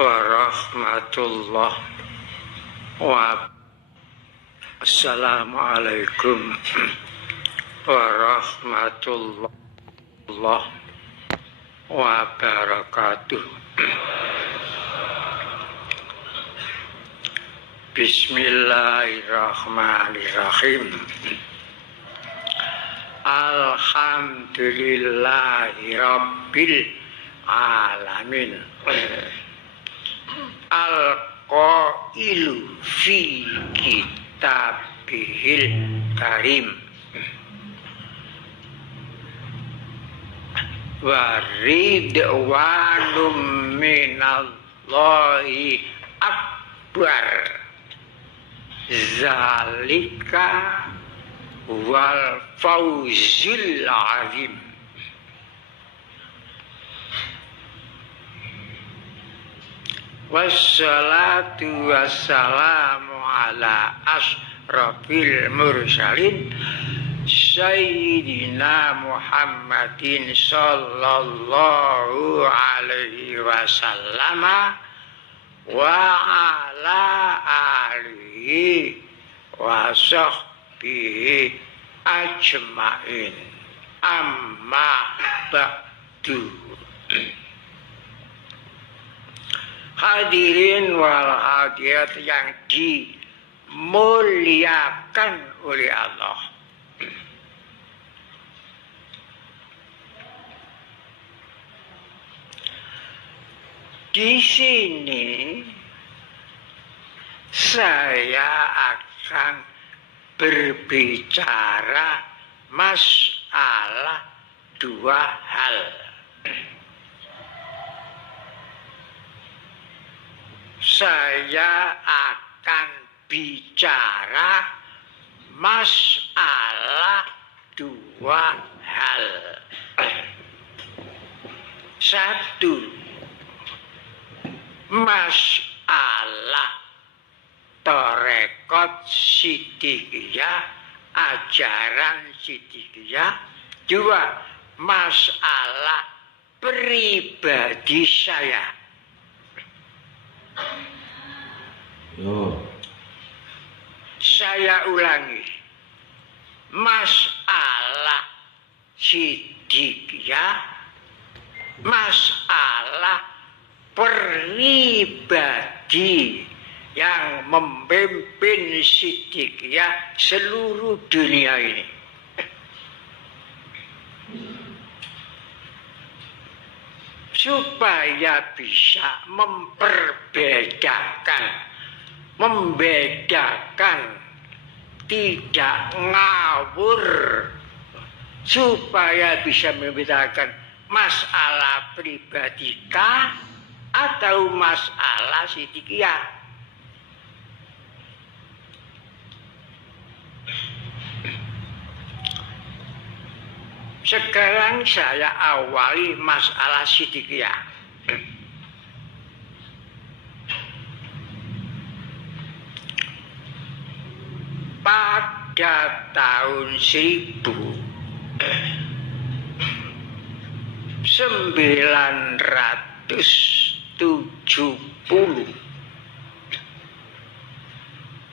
warahmatullah wa assalamualaikum warahmatullah wabarakatuh. Bismillahirrahmanirrahim. Alhamdulillahi rabbil alamin. Al-qailu fi kitabihil karim wa ridwanum minallahi akbar zalika wal fawzul azim. Wassalatu wassalamu ala asrafil mursalin Sayyidina Muhammadin sallallahu alaihi wasallam wa ala alihi wa sahbihi ajmain, amma ba'du. Hadirin wal hadirat yang dimuliakan oleh Allah. Di sini saya akan berbicara masalah dua hal. Saya akan bicara masalah dua hal. Satu, masalah tarekat Siddiqiyah, ajaran Siddiqiyah. Dua, masalah pribadi saya. Saya ulangi, masalah Siddiqiyah, masalah pribadi yang memimpin Siddiqiyah seluruh dunia ini. Supaya bisa membedakan, tidak ngawur, supaya bisa membedakan masalah pribadi kah atau masalah Siddiqiyah. Sekarang saya awali masalah Siddiqiyah. Pada tahun 1970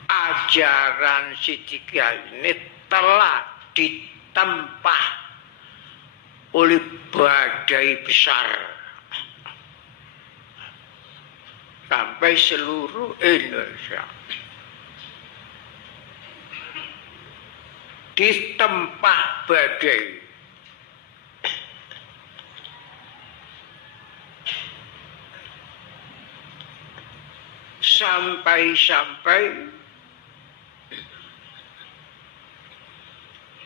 ajaran Siddiqiyah ini telah ditempah oleh badai besar sampai seluruh Indonesia. Ditempah badai. Sampai-sampai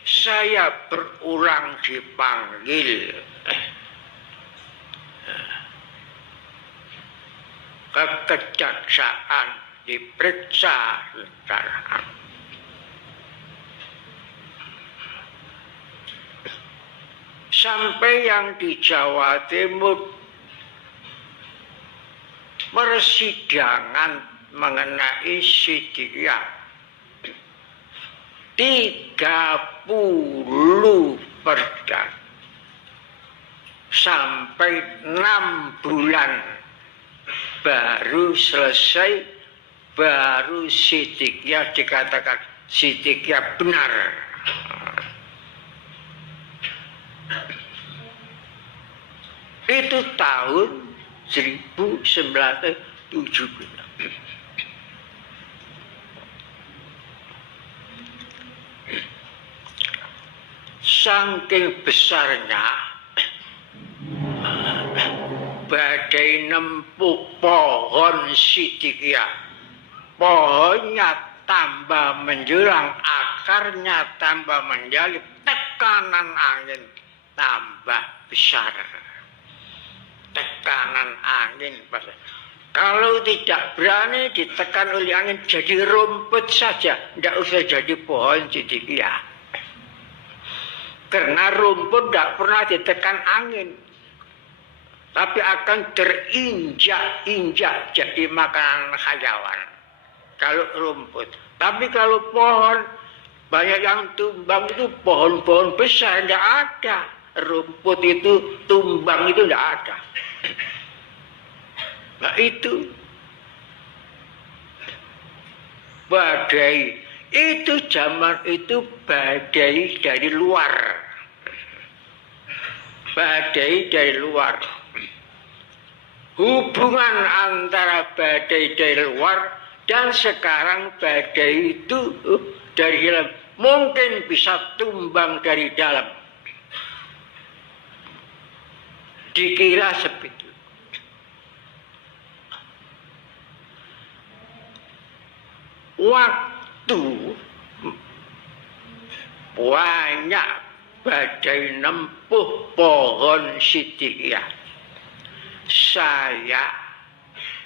saya berulang dipanggil ke kejaksaan, diperiksa secara sampai yang di Jawa Timur persidangan mengenai Siddiqiyah 30 perda sampai 6 bulan baru selesai, baru Siddiqiyah dikatakan Siddiqiyah benar. Itu tahun 1970. Saking besarnya badai nempuh pohon Siddiqiyah. Pohonnya tambah menjulang, akarnya tambah menjalip, tekanan angin tambah besar. Tekanan angin besar. Kalau tidak berani ditekan oleh angin, jadi rumput saja, tidak usah jadi pohon Siddiqiyah. Karena rumput tidak pernah ditekan angin, tapi akan terinjak-injak jadi makanan hayawan. Kalau rumput, tapi kalau pohon, banyak yang tumbang itu pohon-pohon besar, tidak ada. Rumput itu, tumbang itu tidak ada. Nah itu badai, itu zaman itu badai dari luar. Badai dari luar. Hubungan antara badai dari luar dan sekarang badai itu dari dalam mungkin bisa tumbang dari dalam. Dikira seperti itu. Waktu banyak badai nempuh pohon Siddiqiyah, saya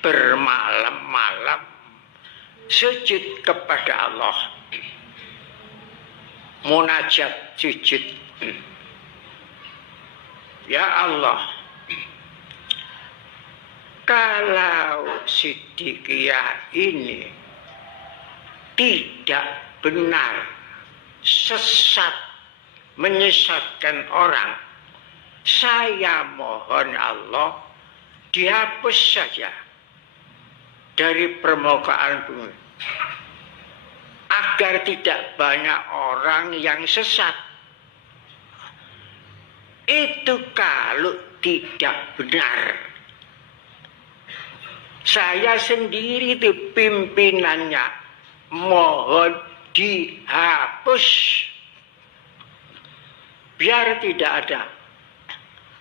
bermalam-malam sujud kepada Allah, munajat sujud. Ya Allah, kalau Siddiqiyah ini tidak benar, sesat, menyesatkan orang, saya mohon Allah dihapus saja dari permukaan bumi, agar tidak banyak orang yang sesat. Itu kalau tidak benar. Saya sendiri itu pimpinannya, mohon dihapus biar tidak ada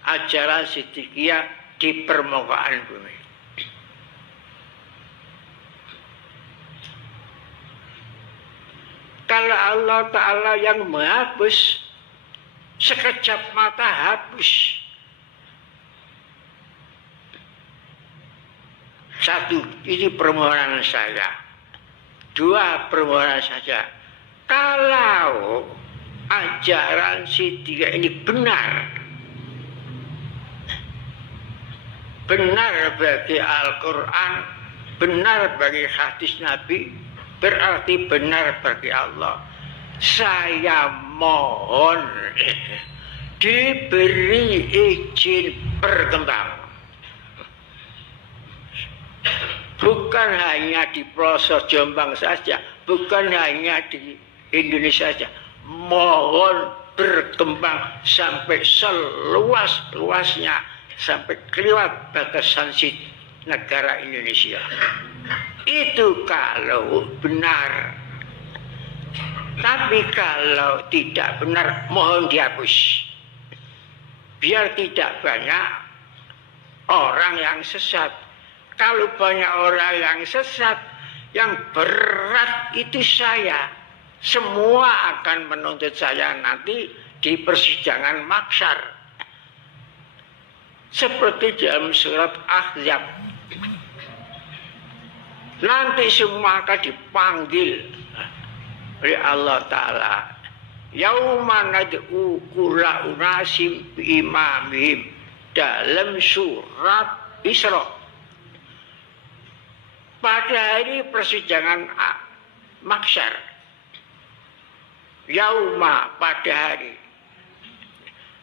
ajaran Siddiqiyah di permukaan bumi. Kalau Allah Ta'ala yang menghapus, sekejap mata hapus. Satu, ini permohonan saya. Dua, permohonan saja. Kalau ajaran Siddiqiyah ini benar, benar bagi Al-Quran, benar bagi hadis Nabi, berarti benar bagi Allah. Saya mohon diberi izin berkembang. Bukan hanya di pelosok Jombang saja, bukan hanya di Indonesia saja. Mohon berkembang sampai seluas-luasnya, sampai keluar batasan negara Indonesia. Itu kalau benar. Tapi kalau tidak benar, mohon dihapus. Biar tidak banyak orang yang sesat. Kalau banyak orang yang sesat, yang berat itu saya. Semua akan menuntut saya nanti di persidangan mahsyar. Seperti dalam surat Ahzab. Nanti semua akan dipanggil oleh Allah Ta'ala. Yauma nad'u kulla unasim biimamihim, dalam surat Isra. Pada hari persidangan mahsyar, yauma, pada hari,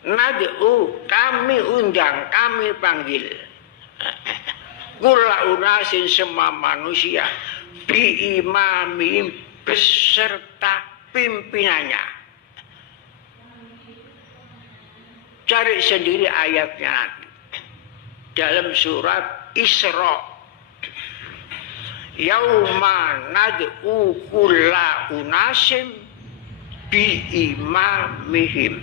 nad'u, kami undang, kami panggil. kula unasin semua manusia bi imamim beserta pimpinannya. Cari sendiri ayatnya nanti dalam surat Isra. Yauma nad'u kulla unasim bi imamihim.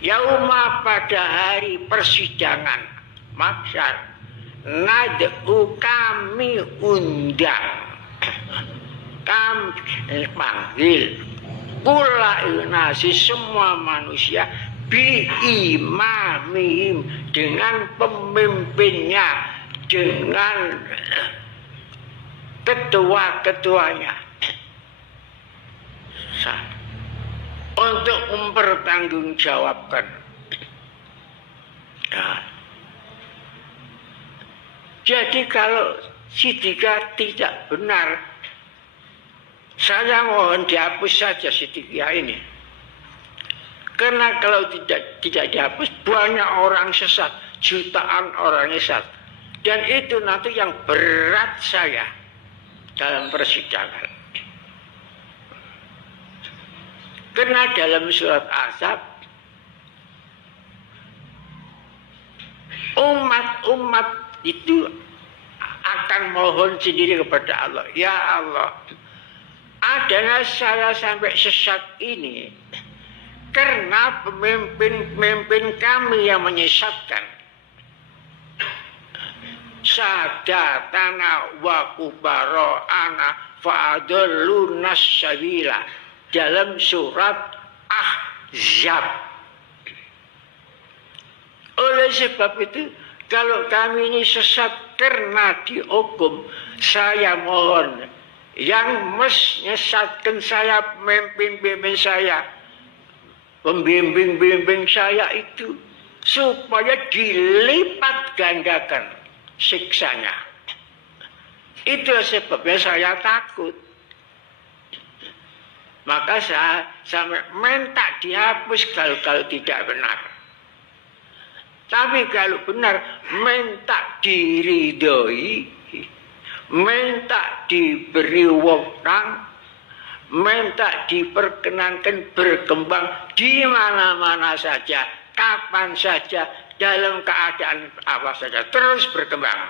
Yauma pada hari persidangan mahsyar, nad'u kami undang, kami panggil kulla unasi semua manusia bi imamihim dengan pemimpinnya, dengan ketua-ketuanya untuk mempertanggungjawabkan. Nah, jadi kalau Siddiqah tidak benar, saya mohon dihapus saja Siddiqah ini. Karena kalau tidak dihapus, banyak orang sesat, jutaan orang sesat. Dan itu nanti yang berat saya dalam persidangan. Karena dalam surat Ahzab, umat-umat itu akan mohon sendiri kepada Allah. Ya Allah, adalah saya sampai sesat ini karena pemimpin-pemimpin kami yang menyesatkan. Sadatana wa kubara'ana fa'adalluna sabila dalam surat Ahzab. Oleh sebab itu, kalau kami ini sesat karena dihukum, saya mohon yang menyesatkan saya, pemimpin-pemimpin saya, pembimbing-bimbing saya itu, supaya dilipat gandakan siksanya. Itulah sebabnya saya takut. Maka saya sampai minta dihapus kalau tidak benar. Tapi kalau benar, minta diridhoi, minta diberi wewenang, minta diperkenankan berkembang di mana-mana saja, kapan saja, dalam keadaan apa saja, terus berkembang.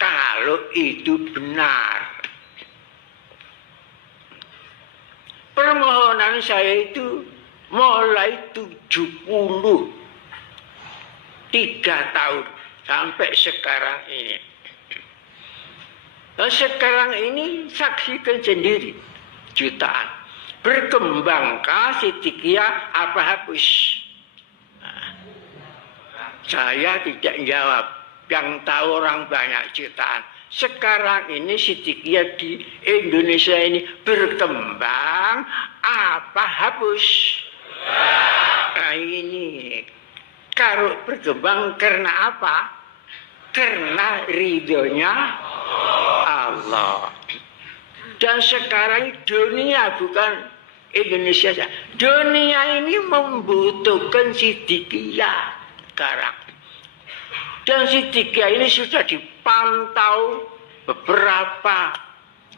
Kalau itu benar. Permohonan saya itu mulai 73 tahun sampai sekarang ini. Dan sekarang ini saksikan sendiri, jutaan. Berkembangkah Siddiqiyah apa hapus? Saya tidak jawab. Yang tahu orang banyak jutaan. Sekarang ini Siddiqiyah di Indonesia ini berkembang apa hapus? Nah ini kalau berkembang karena apa? Karena ridhonya Allah. Dan sekarang dunia bukan Indonesia saja. Dunia ini membutuhkan Siddiqiyah sekarang. Dan Siddiqiyah ini sudah dipantau beberapa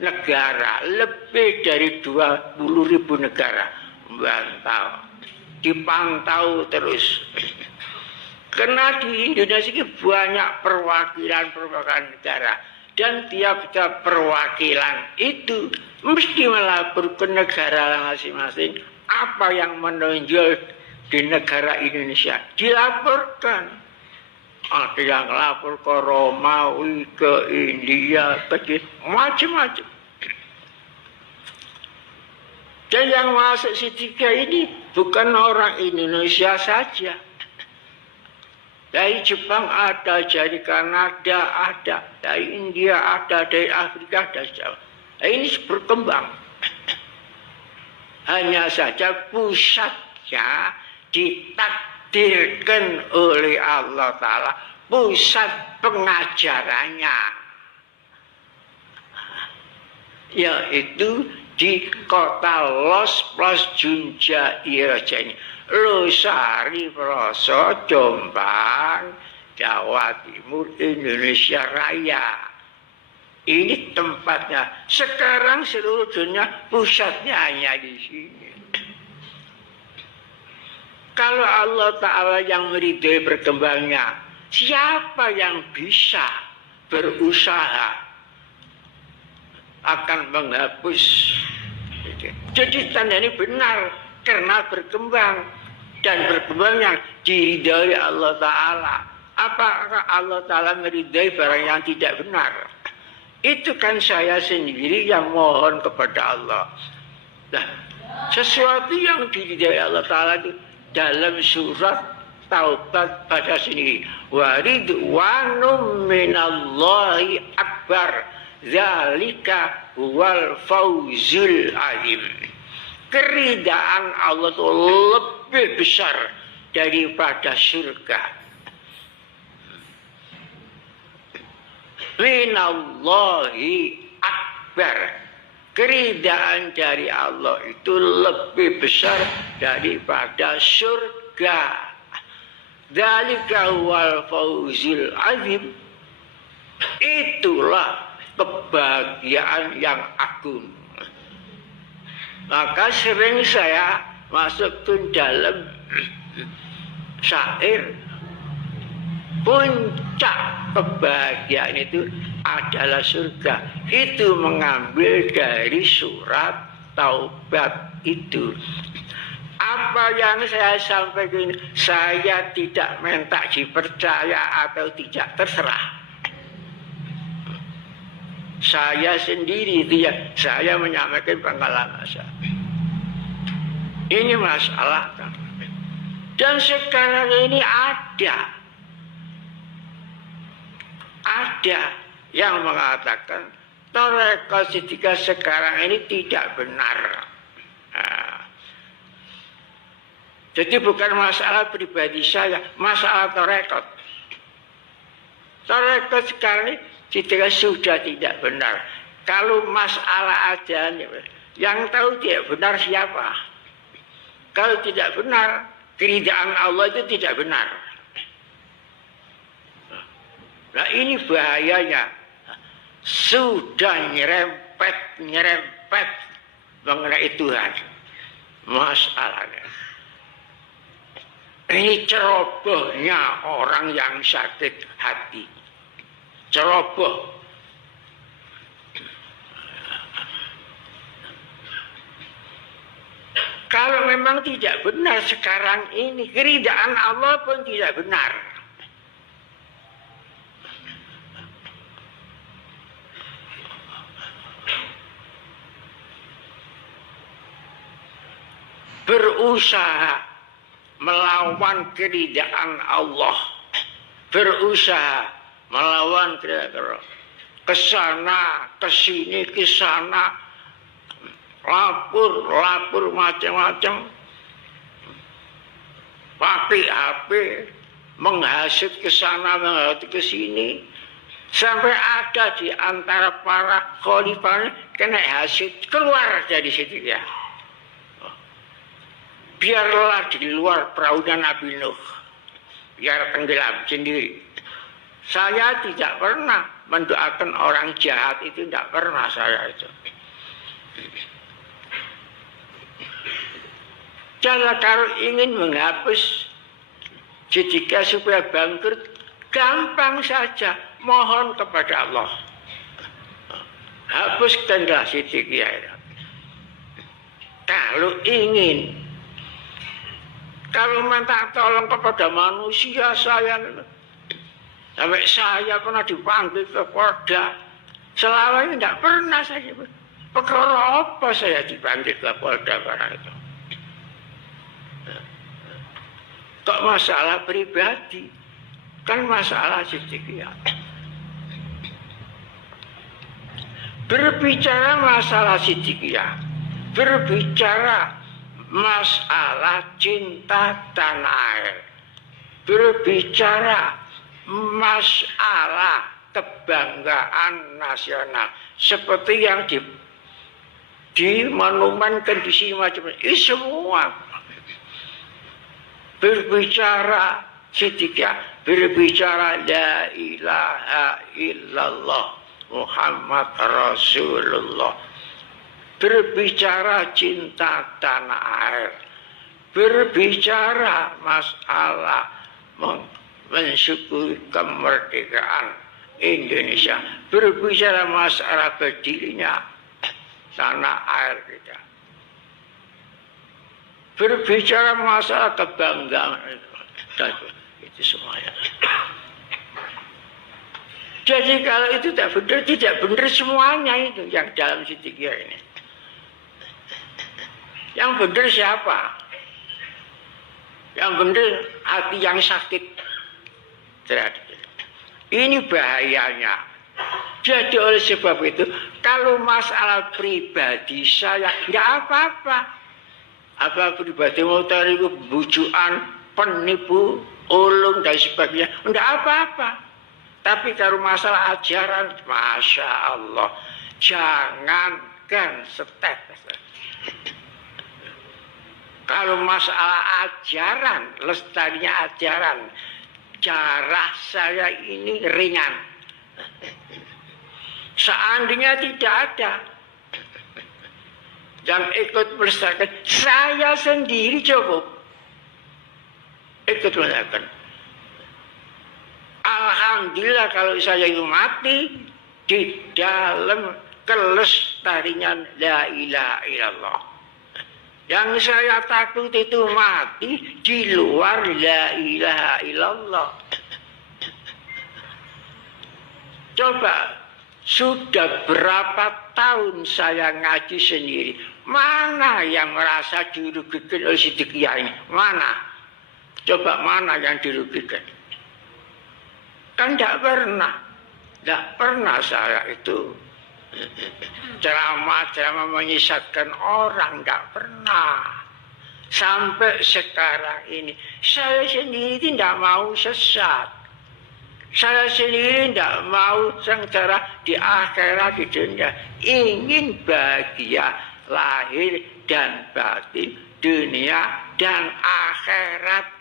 negara, lebih dari 20.000 negara memantau, dipantau terus. Karena di Indonesia ini banyak perwakilan negara, dan tiap-tiap perwakilan itu mesti melapor ke negara masing-masing apa yang menonjol di negara Indonesia, dilaporkan. Ada yang lapor ke Romawi, ke India, ke macam-macam. Dan yang masuk Siddiqiyah ini bukan orang Indonesia saja. Dari Jepang ada, dari Kanada ada, dari India ada, dari Afrika ada. Nah, ini berkembang. Hanya saja pusatnya ditakdirkan oleh Allah Ta'ala, pusat pengajarannya, yaitu di kota Los Plus Junja Irjani, Losari Proso Jombang, Jawa Timur, Indonesia Raya. Ini tempatnya. Sekarang seluruh dunia pusatnya hanya di sini. Kalau Allah Ta'ala yang meridhai berkembangnya, siapa yang bisa berusaha akan menghapus? Jadi tanda ini benar karena berkembang dan berkembang yang diridhai Allah Ta'ala. Apakah Allah Ta'ala meridhai barang yang tidak benar? Itu kan saya sendiri yang mohon kepada Allah. Nah, sesuatu yang diridhai Allah Ta'ala itu dalam surat Taubat pada sini. Waridwanum minallahi akbar. Zalika huwal fauzul azim. Keridaan Allah itu lebih besar daripada surga. Minallahi akbar. Keridaan dari Allah itu lebih besar daripada surga. Dzalika huwal fauzul azim. Itulah kebahagiaan yang agung. Maka sering saya masuk ke dalam syair. Puncak kebahagiaan itu adalah surga. Itu mengambil dari surat Taubat itu. Apa yang saya sampaikan, saya tidak minta dipercaya atau tidak, terserah. Saya sendiri dia, saya menyampaikan pengalaman saya. Ini masalah. Dan sekarang ini ada yang mengatakan tarekat Siddiqiyah sekarang ini tidak benar. Nah, jadi bukan masalah pribadi saya, masalah tarekat. Tarekat sekarang ini Siddiqiyah sudah tidak benar. Kalau masalah ajaran yang tahu tidak benar siapa? Kalau tidak benar, keridaan Allah itu tidak benar. Nah ini bahayanya. Sudah nyerempet mengenai Tuhan. Masalahnya. Ini cerobohnya orang yang sakit hati. Ceroboh. Kalau memang tidak benar sekarang ini, keridaan Allah pun tidak benar. Berusaha melawan keridaan Allah, berusaha melawan keridaan kesana, kesini, kesana, lapor macam-macam, pakai HP, menghasut kesana, menghasut kesini, sampai ada di antara para khalifah kena hasut, keluar dari situ ya. Biarlah di luar perahunya Nabi Nuh, biar tenggelam sendiri. Saya tidak pernah mendoakan orang jahat, itu tidak pernah saya itu. Cara kalau ingin menghapus Siddiqiyah supaya bangkrut, gampang saja, mohon kepada Allah. Hapuskanlah Siddiqiyah. Kalau ingin, kalau minta tolong kepada manusia, sampai saya pernah dipanggil ke Polda. Selama ini tidak pernah saya. Perkara apa saya dipanggil ke Polda karena itu? Kok masalah pribadi? Kan masalah Siddiqiyah. Berbicara masalah Siddiqiyah, berbicara masalah cinta tanah air, berbicara masalah kebanggaan nasional seperti yang dimanumankan di sini macam ini semua. Berbicara Siddiqiyah, berbicara la ilaha illallah Muhammad Rasulullah, berbicara cinta tanah air, berbicara masalah mensyukuri kemerdekaan Indonesia, berbicara masalah berdirinya tanah air kita, berbicara masalah kebanggaan itu semuanya. Jadi kalau itu tidak benar semuanya itu yang dalam Siddiqiyah ini. Yang benar siapa? Yang benar hati yang sakit terhadap itu. Ini bahayanya. Jadi oleh sebab itu, kalau masalah pribadi saya, nggak apa-apa. Apa pribadi mau tarik bujukan, penipu, ulung dan sebagainya, nggak apa-apa. Tapi kalau masalah ajaran, Masya Allah, jangankan setetes. Kalau masalah ajaran, lestarinya ajaran, cara saya ini ringan. Seandainya tidak ada yang ikut melestarikan, saya sendiri cukup ikut melestarikan. Alhamdulillah kalau saya itu mati di dalam kelestarian la ilaha illallah. Yang saya takut itu mati di luar la ilaha illallah. Coba, sudah berapa tahun saya ngaji sendiri. Mana yang merasa dirugikan oleh Siddiqiyah ini? Mana? Coba mana yang dirugikan? Kan tidak pernah saya itu ceramah menyesatkan orang, tidak pernah. Sampai sekarang ini, saya sendiri tidak mau sesat. Saya sendiri tidak mau sengsara di akhirat, di dunia. Ingin bahagia lahir dan batin, dunia dan akhirat.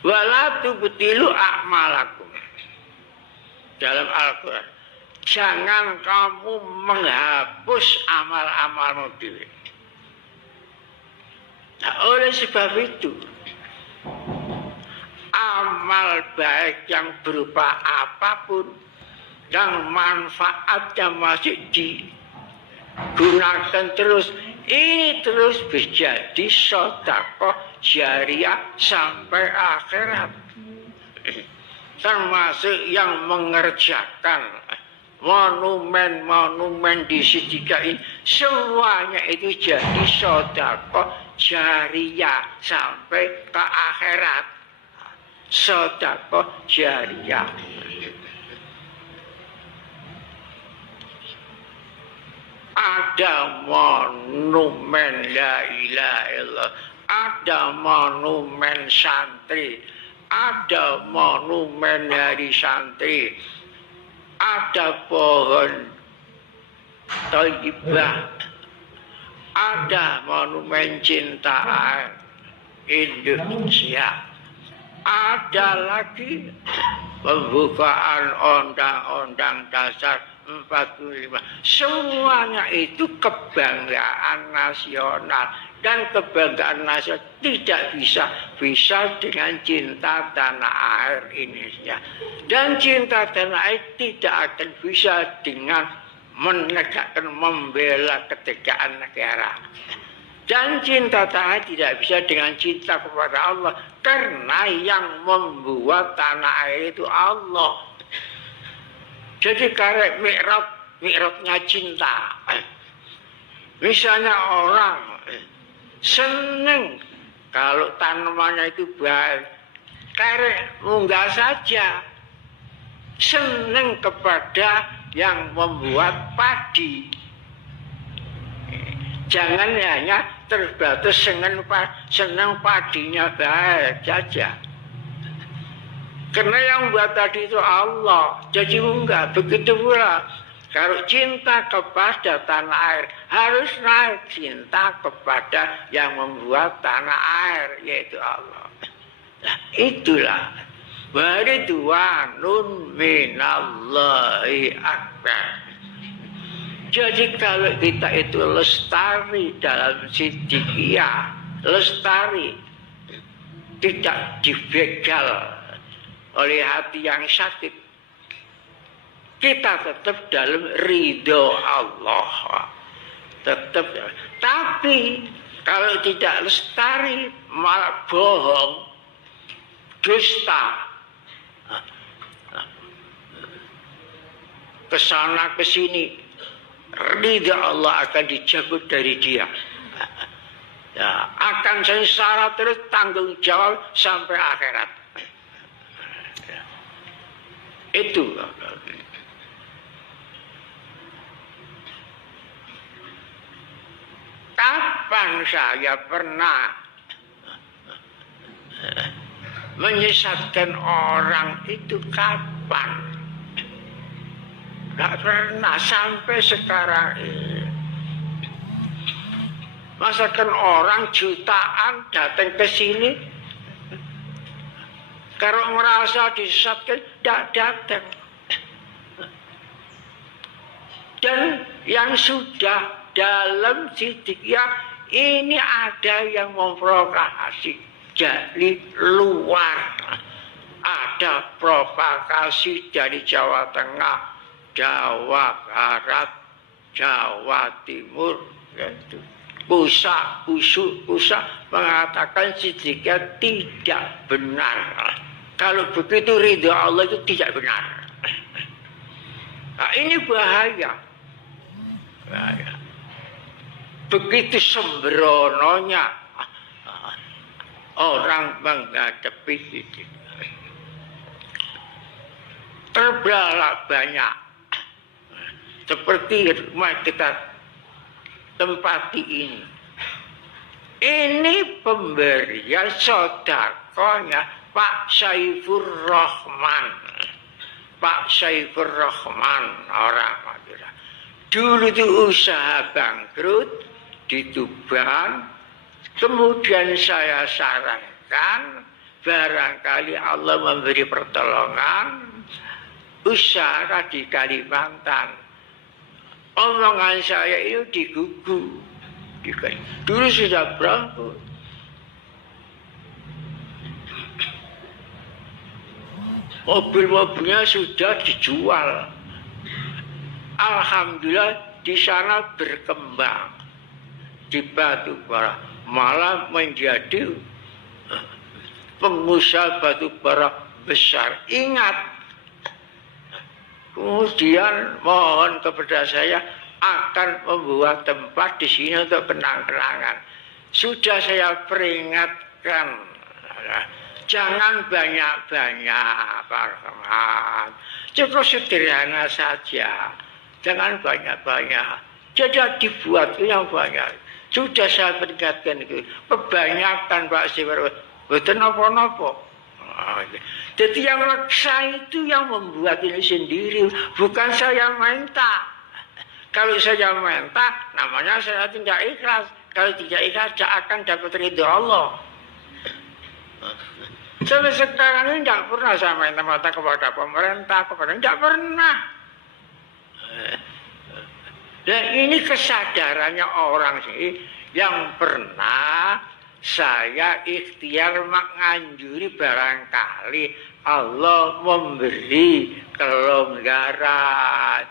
Wala tubtilu a'malakum. Dalam Al-Quran, jangan kamu menghapus amal-amalmu diri. Nah, oleh sebab itu, amal baik yang berupa apapun, yang manfaatnya masih digunakan terus, ini terus menjadi sedekah jariah sampai akhirat. Termasuk yang mengerjakan monumen-monumen di Siddiqiyah ini, semuanya itu jadi sedekah jariah sampai ke akhirat. Sedekah jariah. Ada monumen la ilaha illallah, ada monumen santri, ada monumen hari santri, ada pohon thayyibah, ada monumen cinta Indonesia, ada lagi pembukaan Undang-Undang Dasar 45. Semuanya itu kebanggaan nasional. Dan kebanggaan nasional tidak bisa dengan cinta tanah air Indonesia. Dan cinta tanah air tidak akan bisa dengan menegakkan, membela ketegangan negara. Dan cinta tanah air tidak bisa dengan cinta kepada Allah. Karena yang membuat tanah air itu Allah. Jadi karena mi'rabnya cinta. Misalnya orang seneng kalau tanamannya itu baik, karena munggah saja. Seneng kepada yang membuat padi. Jangan hanya terbatas seneng padinya baik saja. Karena yang buat tadi itu Allah. Jadi enggak. Begitu pula Kalau cinta kepada tanah air, harus naik cinta kepada yang membuat tanah air, yaitu Allah. Nah, itulah waridwanun minallahi akbar. Jadi kalau kita itu lestari dalam siddiqiyah, lestari, tidak dibegal oleh hati yang sakit, kita tetap dalam ridho Allah. Tetap. Tapi kalau tidak lestari, malah bohong, dusta, kesana kesini, ridho Allah akan dicabut dari dia. Ya, akan sengsara terus, tanggung jawab sampai akhirat. Itu. Kapan saya pernah menyesatkan orang itu, kapan? Gak pernah sampai sekarang ini. Masakan orang jutaan datang ke sini, kalau merasa disesatkan, tidak datang. Dan yang sudah dalam siddiqiyah ini ada yang memprovokasi dari luar. Ada provokasi dari Jawa Tengah, Jawa Barat, Jawa Timur, gitu. Pusat mengatakan siddiqiyah tidak benar. Kalau begitu ridho Allah itu tidak benar. Nah, ini bahaya. Bahaya. Begitu sembrononya orang menghadapi itu. Terbelalak banyak. Seperti rumah kita tempati ini. Ini pemberian sodakohnya Pak Saifur Rahman. Pak Saifur Rahman orang Madura. Dulu itu usaha bangkrut di Tuban, kemudian saya sarankan barangkali Allah memberi pertolongan usaha di Kalimantan. Omongan saya itu digugu. Dulu sudah bangkrut. Mobil-mobilnya sudah dijual. Alhamdulillah di sana berkembang. Di batubara malah menjadi pengusaha batubara besar. Ingat, kemudian mohon kepada saya akan membuat tempat di sini untuk kenang-kenangan. Sudah saya peringatkan, jangan banyak-banyak, Pak Rahman. Cukup sederhana saja, jangan banyak-banyak. Jadi dibuat yang banyak. Sudah saya peringatkan itu. Kebanyakan Pak Sibar, betul nopo-nopo. Jadi yang maksa itu yang membuat ini sendiri, bukan saya minta. Kalau saya minta, namanya saya tidak ikhlas. Kalau tidak ikhlas, tidak akan dapat ridho Allah. Sampai sekarang ini tidak pernah saya minta kepada pemerintah, tidak pernah. Dan ini kesadarannya orang sih yang pernah saya ikhtiar menganjuri barangkali Allah memberi kelonggaran.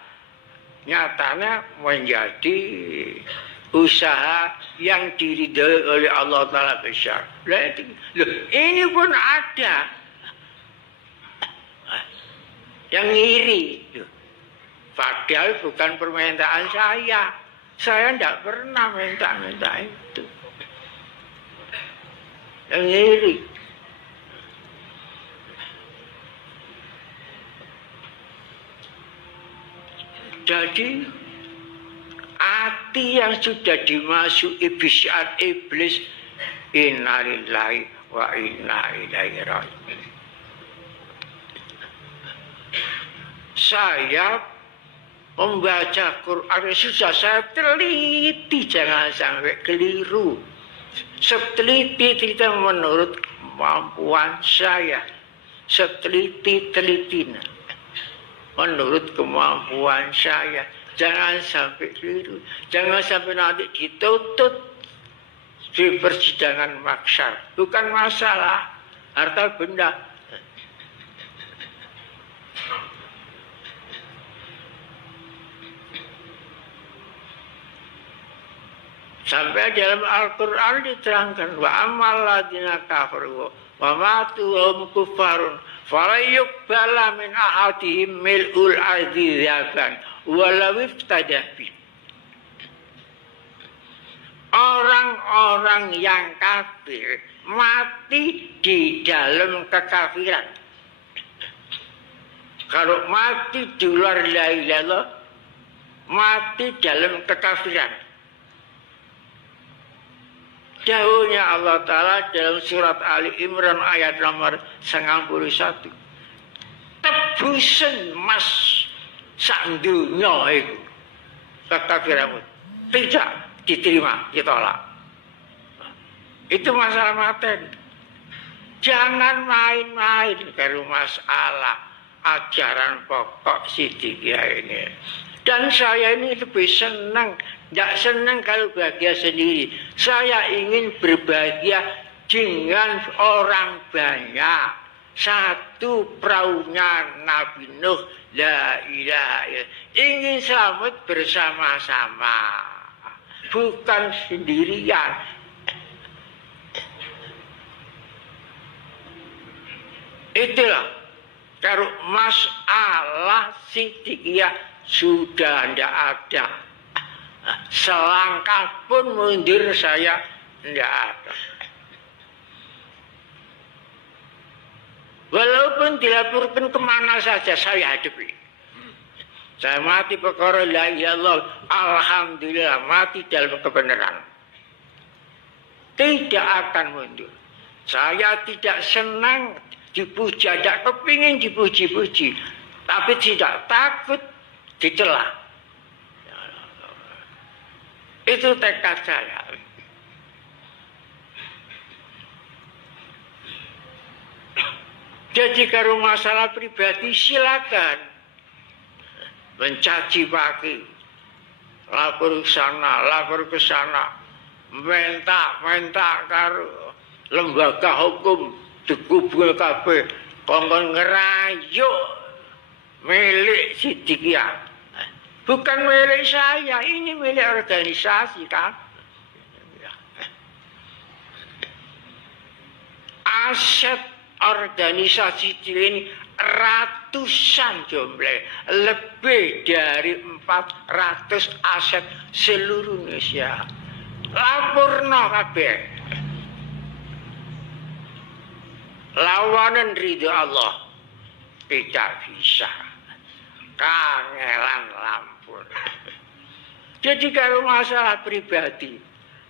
Nyatanya menjadi usaha yang diridhoi oleh Allah Ta'ala besar. Loh, ini pun ada yang ngiri. Padahal bukan permintaan saya. Saya tidak pernah minta-minta itu. Yang ngiri. Jadi hati yang sudah dimasuki bisiat iblis, innalillahi wa inna ilaihi raji'un. Saya membaca Quran susah, saya teliti jangan sampai keliru. Seteliti menurut kemampuan saya, seteliti menurut kemampuan saya, jangan sampai keliru, jangan sampai nanti dituntut di persidangan mahsyar. Bukan masalah harta benda. Sampai dalam Al-Quran diterangkan wa amal ladina kafaru wa matu hum kufarun fala yuqbala min ahadihim mil'ul ardi dzaban walau iftada bi. Orang-orang yang kafir mati di dalam kekafiran. Kalau mati di luar la ilaha illallah, mati dalam kekafiran. Dahulunya Allah Ta'ala dalam surat Ali Imran ayat nomor 91. Tebusan mas sak dunya itu kekafiranmu tidak diterima, ditolak. Itu masalah materi. Jangan main-main karo masalah ajaran pokok Siddiqiyah ini. Dan saya ini lebih senang, tidak senang kalau bahagia sendiri. Saya ingin berbahagia dengan orang banyak. Satu perahunya Nabi Nuh, la ilaha illallah. Ingin selamat bersama-sama, bukan sendirian. Itulah kalau masalah Siddiqiyah sudah tidak ada. Selangkah pun mundur saya tidak ada. Walaupun dilaporkan kemana saja saya hadapi. Saya mati perkara la ilaha illallah, alhamdulillah mati dalam kebenaran. Tidak akan mundur. Saya tidak senang dipuja, tidak kepingin dipuji-puji, tapi tidak takut dicela. Itu tekad saya. Jadi kalau masalah pribadi silakan mencaci maki, lapor ke sana, minta karo lembaga hukum dikubul kabeh kongkon ngerayu milik Siddiqiyah. Bukan milik saya, ini milik organisasi kan. Aset organisasi ini ratusan jumlah, lebih dari 400 aset seluruh Indonesia. Laporno kabeh. Lawanan ridho Allah tidak bisa. Kangelan lampur. Jadi kalau masalah pribadi,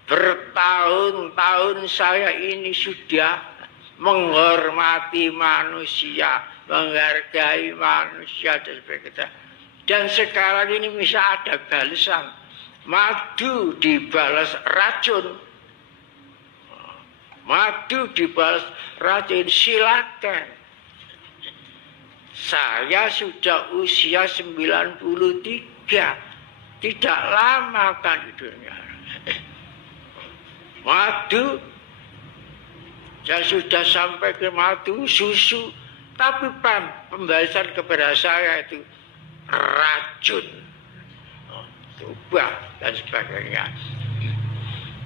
bertahun-tahun saya ini sudah menghormati manusia, menghargai manusia dan sebagainya. Dan sekarang ini bisa ada balasan. Madu dibalas racun. Madu dibalas racun, silakan. Saya sudah usia 93. Tidak lama kan di dunia. Madu, saya sudah sampai ke madu, susu. Tapi pembahasan kepada saya itu racun, tubah dan sebagainya.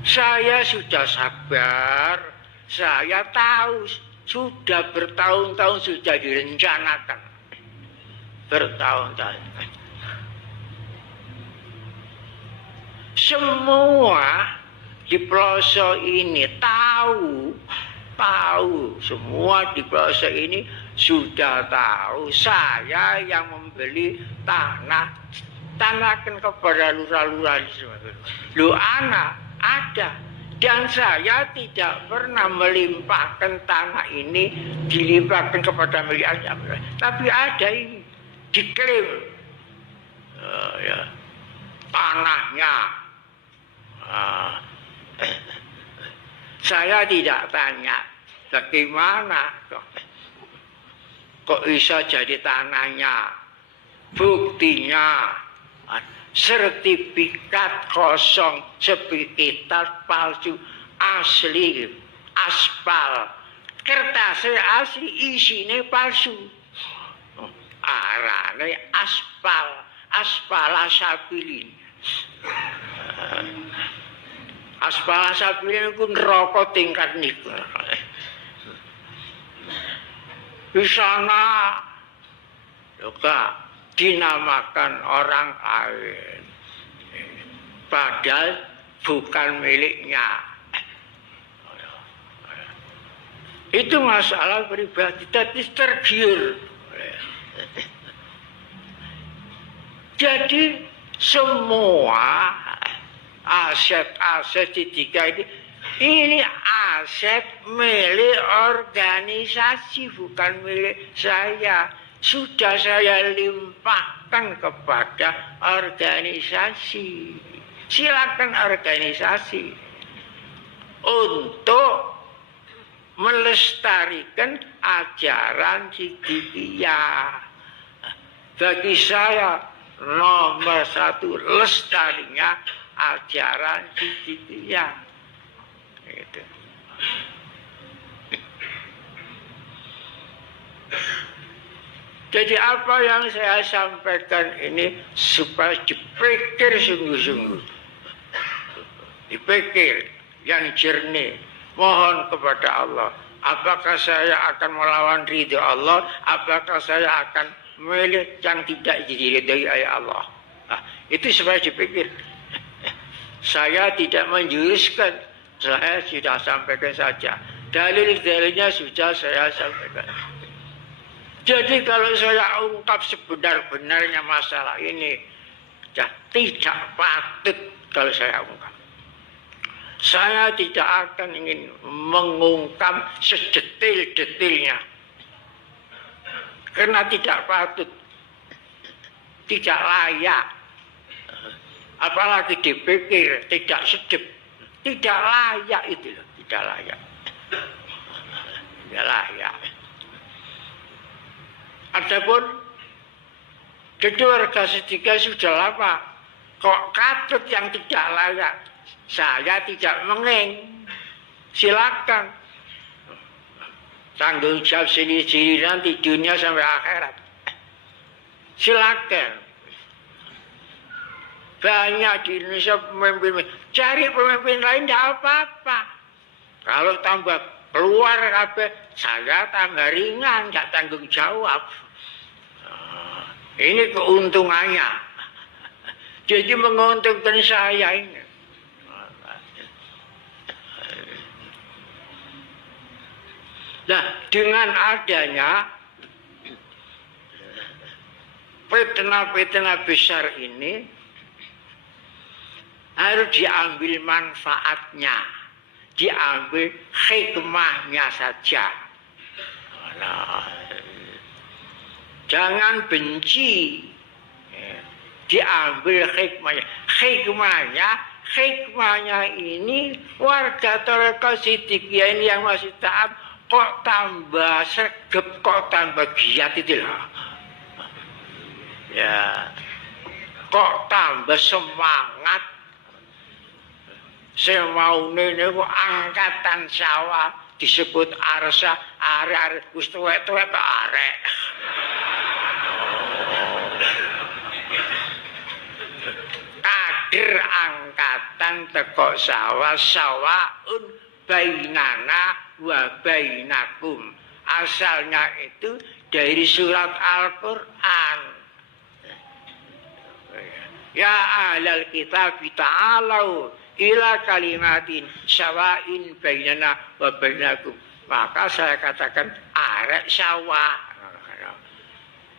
Saya sudah sabar, saya tahu sudah bertahun-tahun sudah direncanakan. Bertahun-tahun. Semua di pelosok ini tahu, semua di pelosok ini sudah tahu saya yang membeli tanahkan kepada lurah-lurah di semua. Lu anak ada. Dan saya tidak pernah melimpahkan tanah ini, dilimpahkan kepada miliarnya. Tapi ada ini, diklaim. Ya, tanahnya. Saya tidak tanya bagaimana kok bisa jadi tanahnya. Buktinya sertifikat kosong, sertifikat palsu, asli aspal. Kertasnya asli, isinya palsu. Arane aspal, aspala sabilin. Aspala sabilin itu neraka tingkat niku. Di sana juga dinamakan orang lain, padahal bukan miliknya. Itu masalah pribadi, tapi tergiur. Jadi semua aset-aset tiga ini aset milik organisasi, bukan milik saya. Sudah saya limpahkan kepada organisasi. Silakan organisasi untuk melestarikan ajaran Siddiqiyah. Bagi saya nomor satu lestarinya ajaran Siddiqiyah. Gitu. Jadi apa yang saya sampaikan ini supaya dipikir sungguh-sungguh. Dipikir yang jernih. Mohon kepada Allah, apakah saya akan melawan ridho Allah, apakah saya akan memilih yang tidak diridhoi oleh Allah. Nah, itu supaya dipikir. Saya tidak menjuruskan, saya sudah sampaikan saja. Dalil-dalilnya sudah saya sampaikan. Jadi kalau saya ungkap sebenar-benarnya masalah ini, tidak patut kalau saya ungkap. Saya tidak akan ingin mengungkap sedetil-detilnya. Karena tidak patut, tidak layak. Apalagi dipikir, tidak sedep. Tidak layak itu loh, tidak layak. Tidak layak. Adapun keluarga Siddiqiyah sudah lama, kok katut yang tidak layak. Saya tidak mengeng. Silakan. Tanggung jawab sendiri nanti dunia sampai akhirat. Silakan. Banyak di Indonesia pemimpin. Cari pemimpin lain tidak apa-apa. Kalau tambah keluar kabeh, saya tambah ringan, tidak tanggung jawab. Ini keuntungannya. Jadi menguntungkan saya ini. Nah, dengan adanya fitnah-fitnah besar ini harus diambil manfaatnya, diambil hikmahnya saja. Nah, jangan benci, diambil hikmahnya. Hikmahnya ini warga Thariqah Siddiqiyah ini yang masih taat kok tambah sregep, kok tambah giat itu loh. Ya, kok tambah semangat. Semaune niku angkatan sawah disebut arsa, arek wis tuwek-tuwek kok arek. Kader angkatan teko sawah, sawaun bainana wa bainakum. Asalnya itu dari surat Al-Quran. Ya ahlal kitab ta'alau ila kalimatin sawain bainana wa bainakum. Maka saya katakan arek sawah.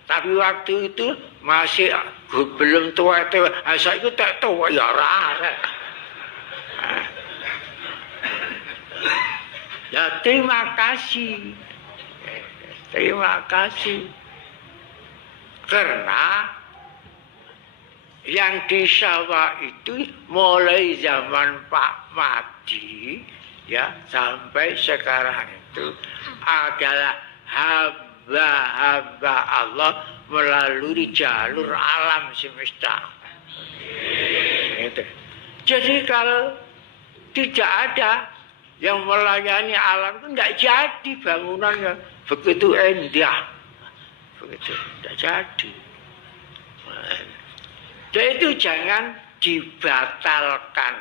Tapi waktu itu masih belum tua-tua. Saya itu tak tua ya arek. Ya terima kasih. Terima kasih. Karena Yang di sawah itu mulai zaman Pak Madi ya sampai sekarang itu adalah hamba-hamba Allah melalui jalur alam semesta. Gitu. Jadi kalau tidak ada yang melayani alam itu tidak jadi bangunannya begitu indah, begitu tidak jadi. Dan itu jangan dibatalkan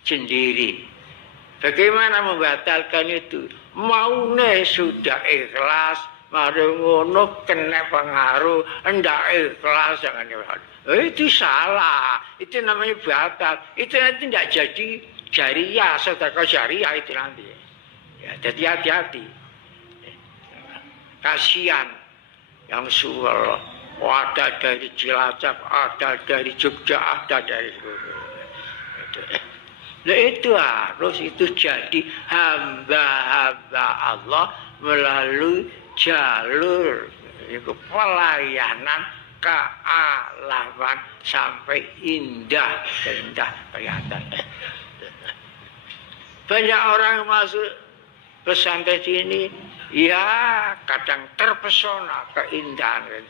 sendiri. Bagaimana membatalkan itu? Maune sudah ikhlas, mari ngono kena pengaruh, hendak ikhlas jangan ikhlas. Itu salah, itu namanya batal. Itu nanti tidak jadi jariah, sedekah jariah itu nanti. Ya, jadi hati-hati. Kasihan yang suwel. Ada dari Cilacap, ada dari Jogja, ada dari nah itu harus itu jadi hamba-hamba Allah melalui jalur itu pelayanan kealaman sampai indah kelihatan. Banyak orang masuk pesantren sini ya kadang terpesona keindahan.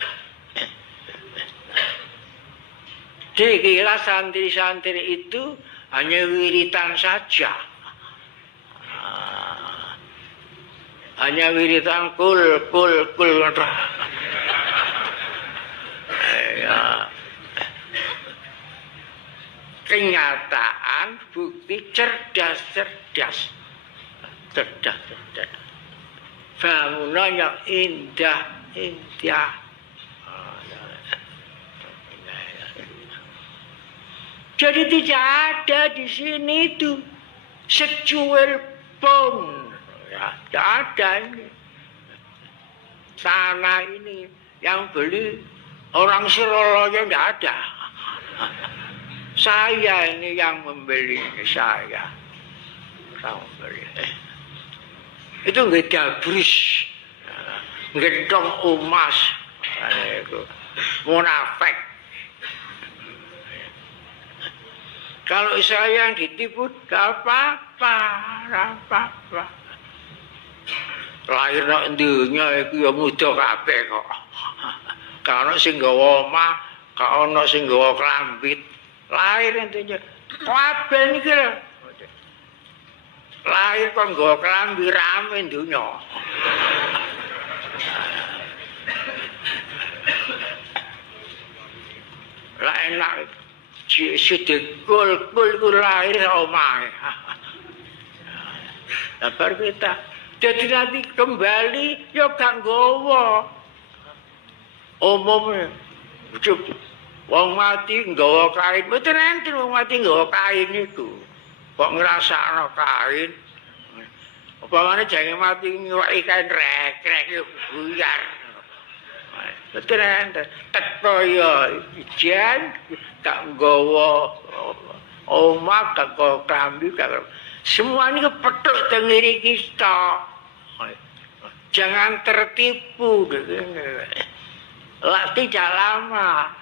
Dikira santri-santri itu hanya wiritan saja. Hanya wiritan kul. Ya. Kenyataan bukti cerdas. Bangunannya indah. Jadi tidak ada di sini itu secuil pun, ya, tidak ada ini. Tanah ini yang beli orang Surabaya tidak ada. Saya ini yang membeli, saya. Orang membeli. Itu nggak dabris, ngedong emas, itu munafik. Kalau saya yang ditipu, gak apa-apa. Lahir nak dunia itu ya mudah kabeh kok. Kalau sing gawa omah, kalau sing gawa kelambit, lahir intinya. Kabeh niki lho. Lahir kok gawa kelambi rame dunia. Lah enak. Sidikul lahir omahe. Lebar kita. Jadi nanti kembali ya gak nggawa. Umumnya wong mati nggawa kain, mboten enten wong mati nggawa kain niku. Kok ngrasakno kain. Upamane jange mati nyuwaki kain rek-rek yo buyar. Betul enten. Teko ya ijen gak nggawa omah gak nggawa klambi gak. Semua ini kepethuk teng kita. Jangan tertipu. Lah tidak lama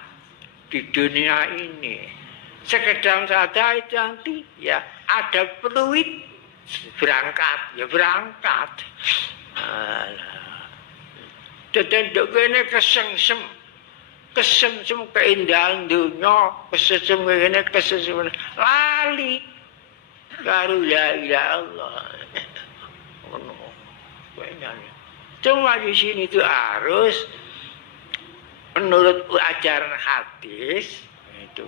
di dunia ini. Sekedar saja itu nanti ya ada peluit berangkat ya berangkat. Tetenduk kene kesengsem keindahan dunia, kesengsem kene kesengsem lali karo la ilaha Allah. Cuma di sini itu harus menurut ajaran hadis itu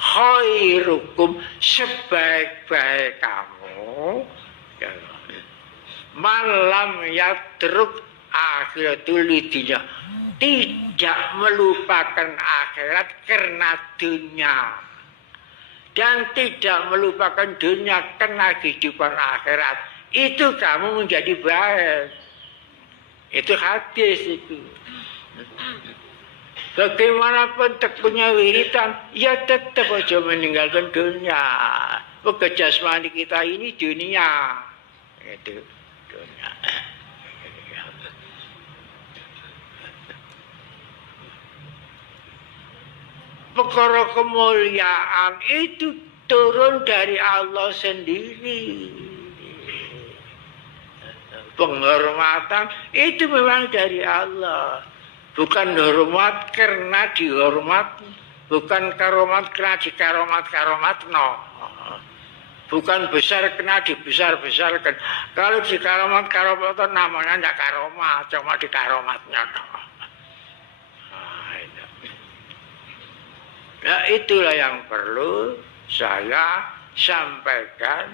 khairukum sebaik-baik kamu ya, malam yatruk akhiratul lidinya tidak melupakan akhirat karena dunia dan tidak melupakan dunia karena kehidupan akhirat itu kamu menjadi baik. Itu hadis itu. Bagaimanapun punya wiritan, ya tetap aja meninggalkan dunia. Bekerja jasmani kita ini dunia. Itu dunia. perkara kemuliaan itu turun dari Allah sendiri. Penghormatan itu memang dari Allah. Bukan hormat karena dihormat, bukan karomat karena dikaromat no. Bukan besar karena dibesar-besarkan. Kalau dikaromat itu namanya tidak karomat, cuma dikaromatnya. Nah, itulah yang perlu saya sampaikan.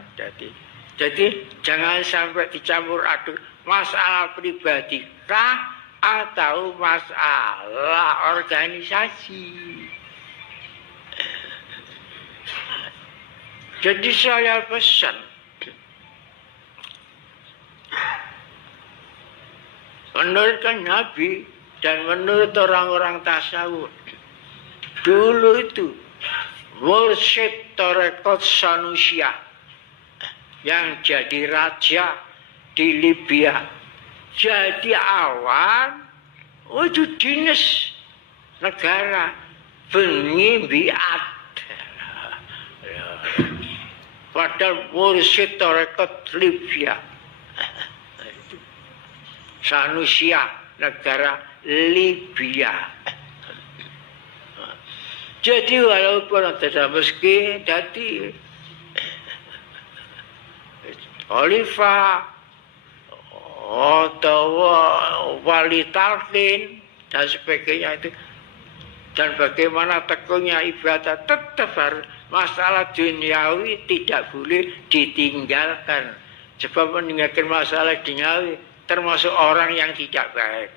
Jadi jangan sampai dicampur aduk masalah pribadikah atau masalah organisasi. Jadi saya pesan, menurut Nabi dan menurut orang-orang tasawuf, dulu itu mursyid tarekat Sanusia yang jadi raja di Libya, jadi awan, itu dinas negara bengi biat. Padahal mursyid tarekat Libya, Sanusia, negara Libya. Jadi walaupun tidak meski jadi khalifah atau wali talqin dan sebagainya itu, dan bagaimana teguhnya ibadah, tetap harus masalah duniawi tidak boleh ditinggalkan. Sebab meninggalkan masalah duniawi termasuk orang yang tidak baik.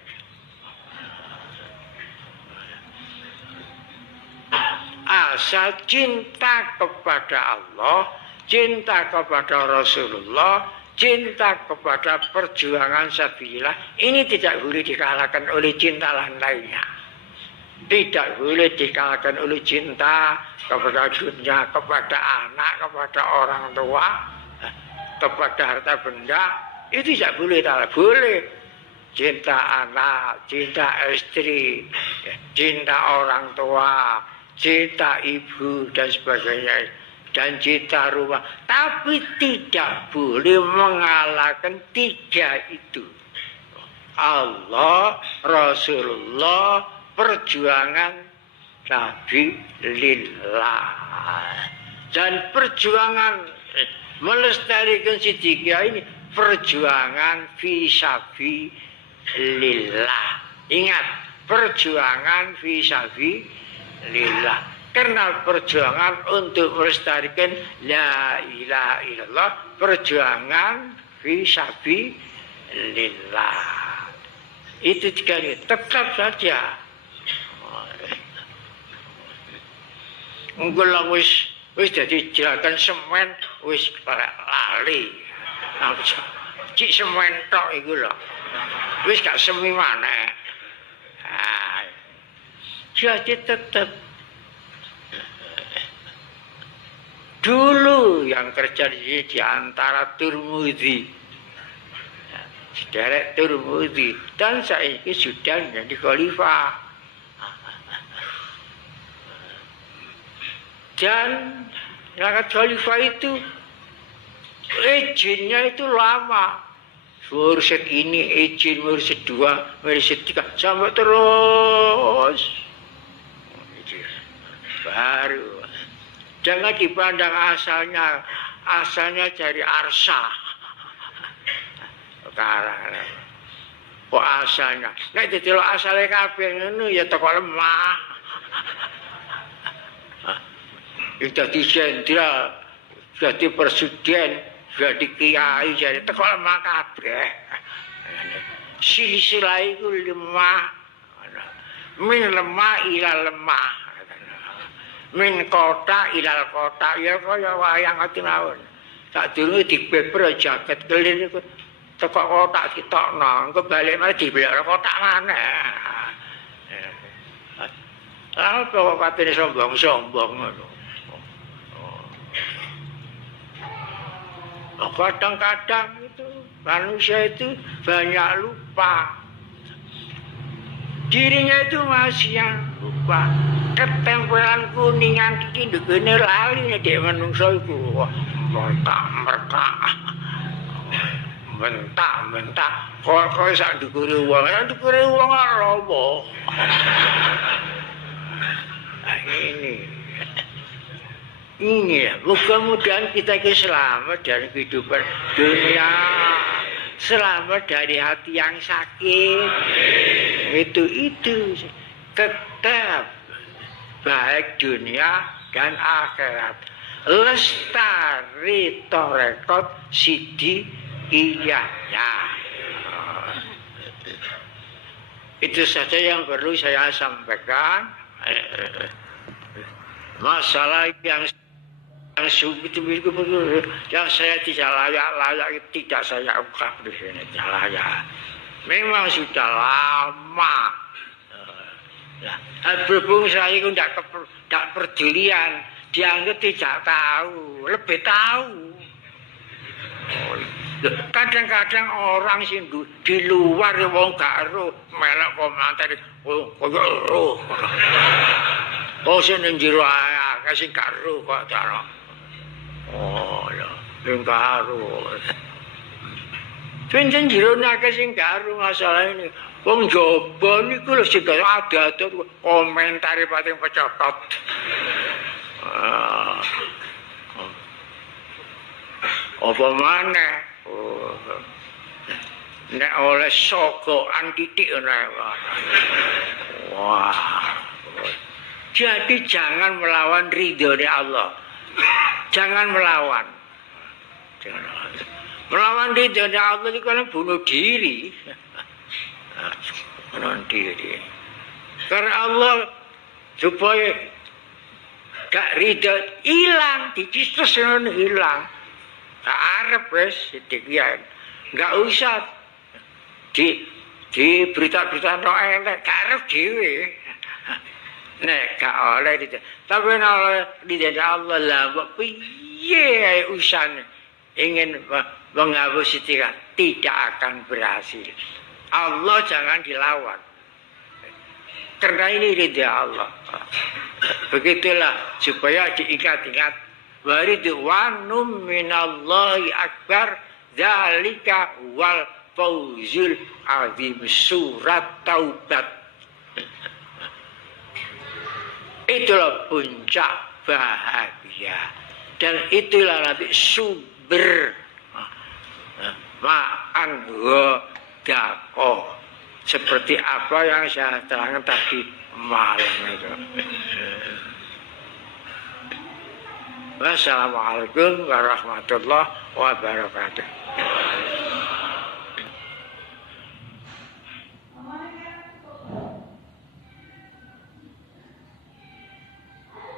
Asal cinta kepada Allah, cinta kepada Rasulullah, cinta kepada perjuangan sabilillah, ini tidak boleh dikalahkan oleh cinta lainnya. Tidak boleh dikalahkan oleh cinta kepada dunia, kepada anak, kepada orang tua, kepada harta benda. Itu tidak boleh, boleh. Cinta anak, cinta istri, cinta orang tua, cinta ibu dan sebagainya, dan cinta rumah. Tapi tidak boleh mengalahkan tiga itu: Allah, Rasulullah, perjuangan Nabi lillah. Dan perjuangan melestarikan si tiga ini perjuangan fisabi lillah. Ingat, perjuangan fisabi lillah. Karena perjuangan untuk melestarikan la ilaha illallah, perjuangan fisabi lillah. Itu tiga ini tetap saja. Enggak wis jadi jelakan semen wis lali. Cik semen tok iku lho. Wis gak semi maneh. Jadi tetap dulu yang kerja di antara Turmudi, sederek Turmudi, dan saiki sudah menjadi khalifah. Dan ngangkat khalifah itu izinnya itu lama. Mursyid ini izin, mursyid 2, mursyid 3, sampai terus. Baru. Jangan dipandang asalnya dari arsa. Sekarang kok asalnya? Nek didelok asale kabeh ngono ya teko lemah. Jadi jenderal, jadi presiden, jadi kiai, jadi teko lemah kabeh. Silsilah iku lemah. Min lemah ila lemah. Min kota ilal kota, ya kaya wayang ati mawon. Tak durunge dibeber jaket kelir iku teko kotak ditokno, engko balik malah dibelok kotak maneh. Lah kok katene sombong-sombong ngono. Kadang-kadang itu manusia itu banyak lupa. Dirinya itu masih yang lupa. Pak. Ketempelan kuningan iki ndekene lali nek menungso iku. Mertak. Bentak. Kok sak ndukure wong, ndukure wong apa? Nah, ini ya, mudah-mudahan kita selamat dari kehidupan dunia, selamat dari hati yang sakit. Itu tetap baik dunia dan akhirat. Lestari torekot sidi iya ya. Itu saja yang perlu saya sampaikan. Masalah yang yang saya tidak layak tidak saya ungkap di sini, tidak layak. Memang sudah lama. Berhubung saya itu tidak pedulian, dianggap tidak tahu, lebih tahu. Kadang-kadang orang sih di luar wong gak ero melok komentar koyo ero. Oh sing njero ae kasih gak ero kok cara. Oh ya, sing gak ero. Sing njero nek sing gak ero masalah ini. Wong jaba niku lho sing ada komentare pating pecokot. Apa maneh? Nek oleh sogokan titik nek. Wah. Jadi jangan melawan ridhonya Allah. Jangan melawan. Melawan ridhonya Allah itu kan bunuh diri. Bunuh diri. Karena Allah supaya gak ridho hilang, dicistus hilang. Gak arep wis dikian. Gak usah di berita-berita no enek gak arep dhewe. Nek gak oleh itu. Tapi oleh di Allah lah piye usahane ingin menghapus tidak akan berhasil. Allah jangan dilawan. Karena ini ridha Allah. Begitulah supaya diingat-ingat. Waridwanum minallahi akbar dzalika wal fauzul azim. Surat Taubat. Itulah puncak bahagia dan itulah nanti sumber ma'an dako seperti apa yang saya terangkan tadi malam itu. Wassalamualaikum warahmatullahi wabarakatuh.